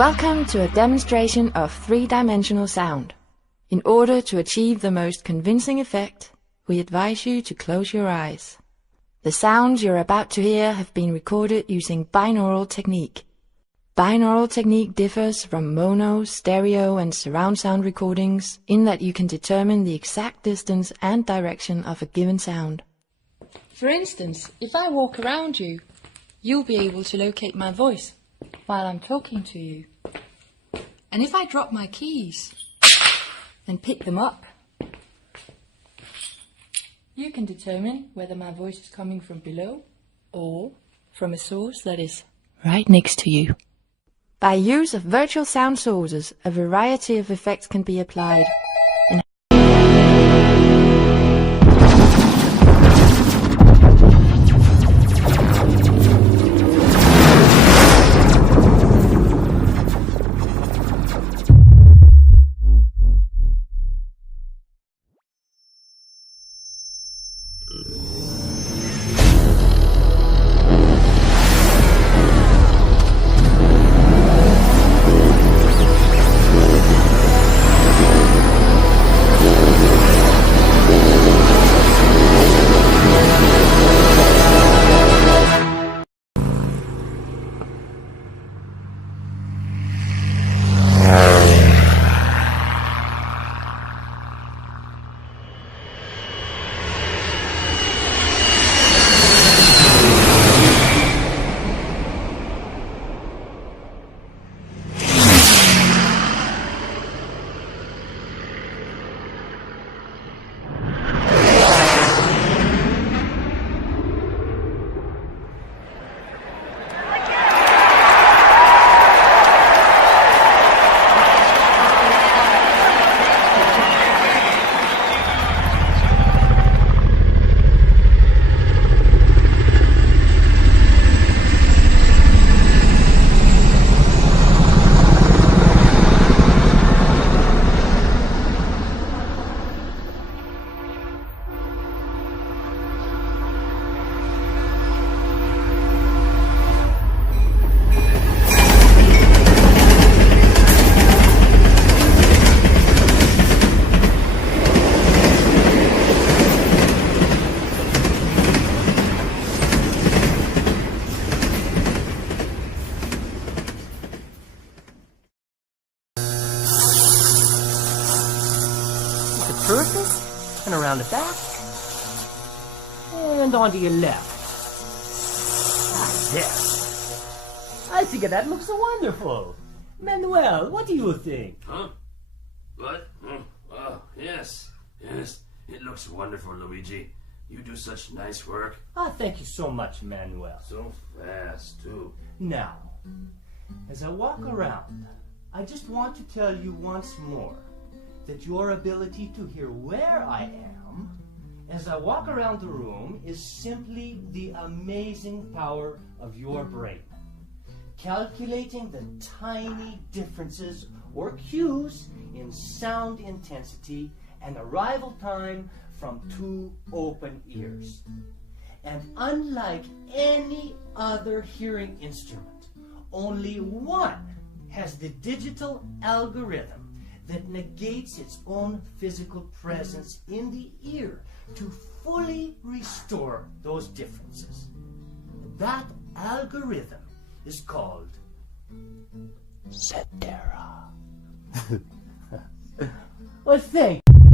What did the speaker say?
Welcome to a demonstration of three-dimensional sound. In order to achieve the most convincing effect, we advise you to close your eyes. The sounds you're about to hear have been recorded using binaural technique. Binaural technique differs from mono, stereo and surround sound recordings in that you can determine the exact distance and direction of a given sound. For instance, if I walk around you, you'll be able to locate my voice while I'm talking to you. And if I drop my keys and pick them up, you can determine whether my voice is coming from below or from a source that is right next to you. By use of virtual sound sources, a variety of effects can be applied. Surface, and around the back, and onto your left. Like this. I think that looks wonderful. Manuel, what do you think? Huh? What? Oh, yes. Yes, it looks wonderful, Luigi. You do such nice work. Thank you so much, Manuel. So fast, too. Now, as I walk around, I just want to tell you once more that your ability to hear where I am as I walk around the room is simply the amazing power of your brain. Calculating the tiny differences or cues in sound intensity and arrival time from two open ears. And unlike any other hearing instrument, only one has the digital algorithm that negates its own physical presence in the ear to fully restore those differences. That algorithm is called Cetera. Well, thank you.